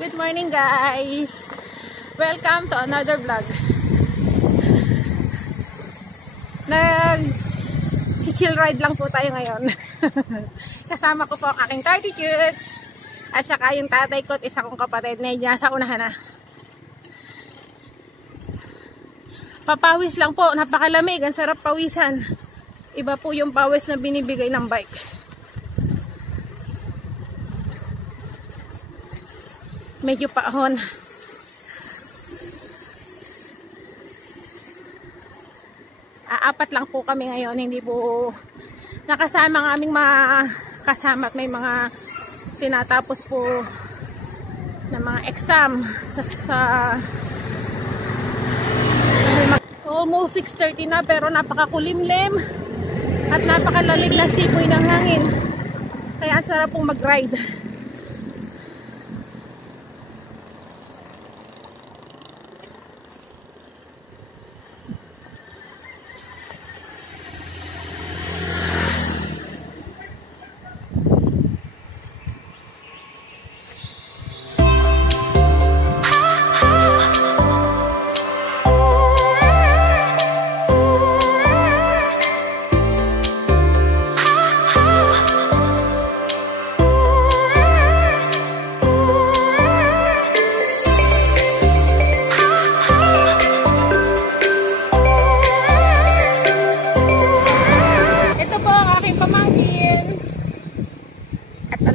Good morning guys! Welcome to another vlog. Nag-chill ride lang po tayo ngayon. Kasama ko po ang aking 30 cutes. At saka yung tatay ko at isa kong kapatid na nasa unahan na. Papawis lang po, napakalamig, ang sarap pawisan. Iba po yung pawis na binibigay ng bike. Medyo paahon. Apat lang po kami ngayon, hindi po nakasama ang aming mga kasama at may mga tinatapos po na mga exam sa almost 6:30 na, pero napakakulimlim at napakalamig na sipoy ng hangin, kaya ang sarap pong mag-ride.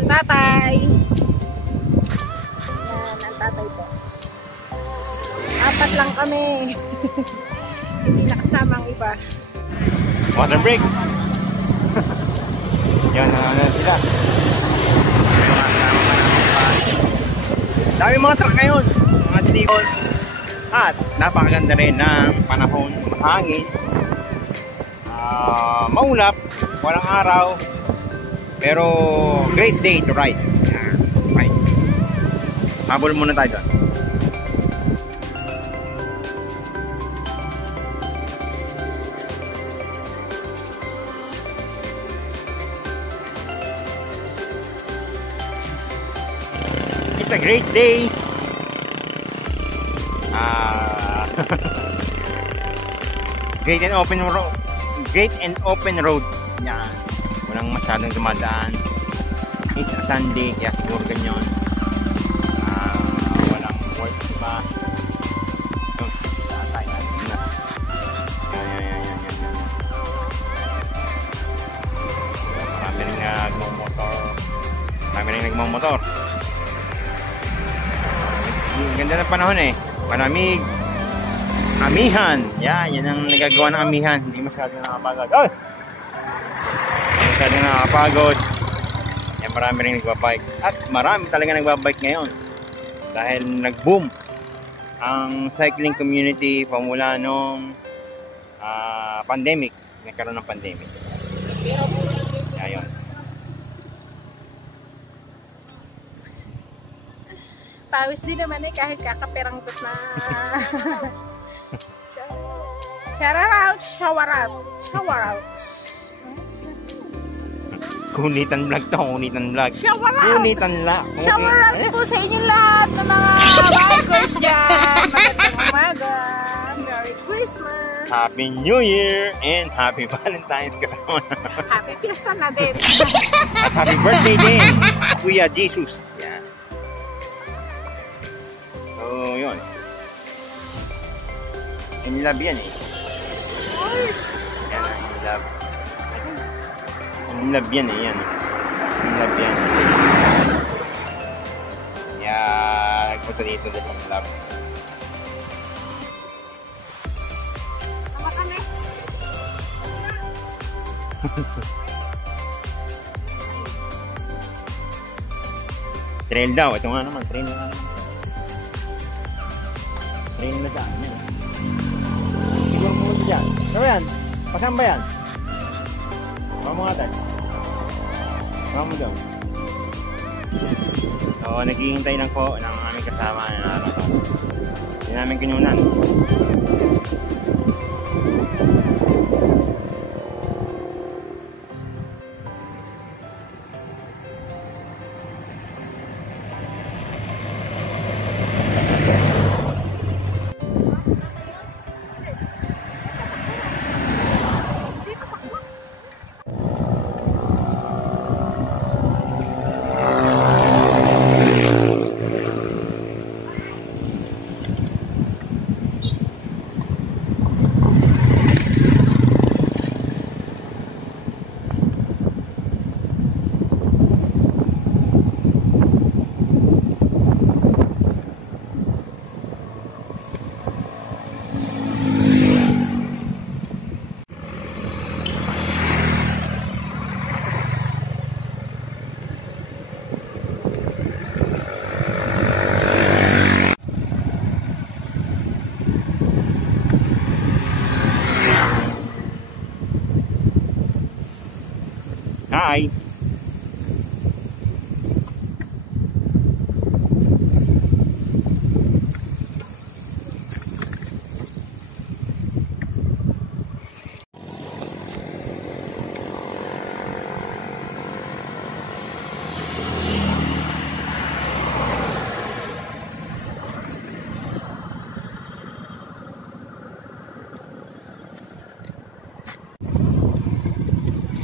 Tatay. Yan, ang tatay po. Apat lang kami. Hindi nakasama ang iba. Water break. Yan na sila. Dami mga truck ngayon. Mga tipon. At napakaganda rin ng panahon. Mahangin. Maulap. Walang araw. Pero great day to ride. Right. Habol muna tayo doon. It's a great day. Great and open road. Great and open road. Yan. Walang masyadong dumadaan. It's a Sunday, kaya siguro ganyan. Walang work, diba? Yun, tatay natin na. Yan. Marami rin nagmamotor. Ganda ng panahon eh. Malamig. Amihan. Yan ang nagagawa ng amihan. Hindi masyadong nakapagod. Oh! Masyadong nakakapagod. Yan, marami rin nagbabike. At marami talaga nagbabike ngayon. Dahil nag-boom ang cycling community pamula nung pandemic. Nagkaroon ng pandemic. Ayun. Pawis din naman eh kahit kakaperanggot na. Shower out. Kunitan vlog to, Kunitan vlog. Shower out! Kunitan la. Shower out po sa inyo lahat ng mga bikers dyan. Magandang umaga. Merry Christmas. Happy New Year and Happy Valentine's kasama na. Happy Fiesta na din. At Happy Birthday din, Kuya Jesus. Yan. So, yun. In love yan eh. Yan, in love. In love yan eh, yan. In love yan. Kaya, nagpunta dito din ang love. Tama kami. Trail daw, ito nga naman, trail na naman. Trail na daan yan. Siguro mo dyan. Ano yan? Pasan ba yan? Vamos nga tayo. Vamos daw. So, naghihintay lang po ng aming kasama na nakakatawa. Hindi namin kinunan.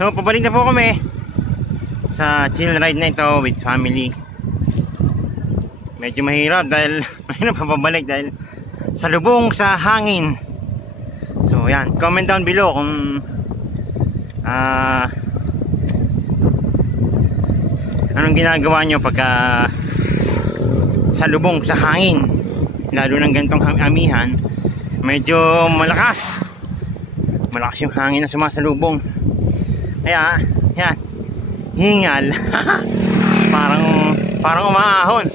So pabalik na po kami sa chill ride na ito with family. Medyo mahirap dahil mahirap pa pabalik dahil salubong sa hangin. So yan, comment down below kung anong ginagawa nyo pagka salubong sa hangin, lalo ng gantong amihan. Medyo malakas yung hangin na sumasalubong, kaya yan, hingal. parang umaahon.